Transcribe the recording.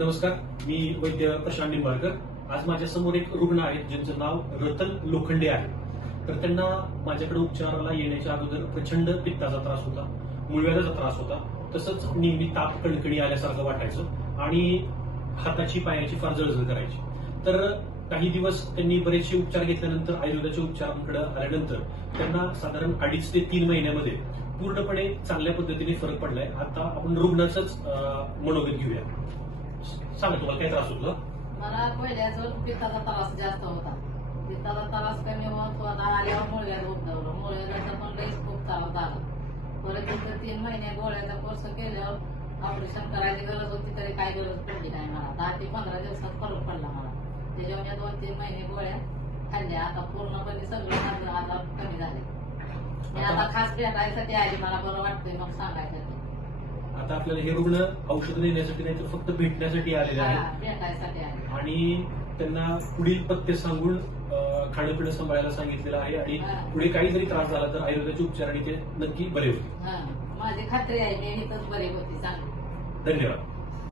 नमस्कार मी वैद्य प्रशांत निंबाळकर. आज माझ्यासमोर एक रुग्ण आहेत ज्यांचं नाव रतन लोखंडे आहे. तर त्यांना माझ्याकडे उपचाराला येण्याच्या अगोदर प्रचंड पित्ताचा त्रास होता मुळव्याचा त्रास होता. तसंच नेहमी ताप कणकणी आल्यासारखं वाटायचं आणि हाताची पायाची फार जळजळ करायची. तर काही दिवस त्यांनी बरेचसे उपचार घेतल्यानंतर आयुर्वेदाच्या उपचारांकडे आल्यानंतर त्यांना साधारण अडीच ते तीन महिन्यामध्ये पूर्णपणे चांगल्या पद्धतीने फरक पडलाय. आता आपण रुग्णाचंच मनोगत घेऊया. सांगा तुम्हाला काय त्रास होतो? मला पहिल्याच पित्ताचा त्रास जास्त होता. पित्ताचा त्रास कमी होत होता आल्यावर मुळव्याध उद्भवलं मुळव्याचा पण लईच खूप त्रास झाला. परत इथं तीन महिने गोळ्याचा कोर्स केल्यावर ऑपरेशन करायची गरज होती तरी काय गरज पडली नाही मला. दहा ते पंधरा दिवसात फरक पडला मला. त्याच्यावर मी दोन तीन महिने गोळ्या खाल्ल्या. आता पूर्णपणे सगळं आता कमी झाले. मी आता खास भेटायसाठी आली. मला बरं वाटतंय मग सांगायसाठी आता आपल्याला हे रुग्ण औषध देण्यासाठी नाही तर फक्त भेटण्यासाठी आलेले आहेत. हा, आणि त्यांना पुढील पथ्य सांगून खाणं पिणं सांभाळायला सांगितलेलं आहे आणि. पुढे काही जरी त्रास झाला तर आयुर्वेदाचे उपचाराने ते नक्की बरे होतील. हा. माझी खात्री आहे होती धन्यवाद.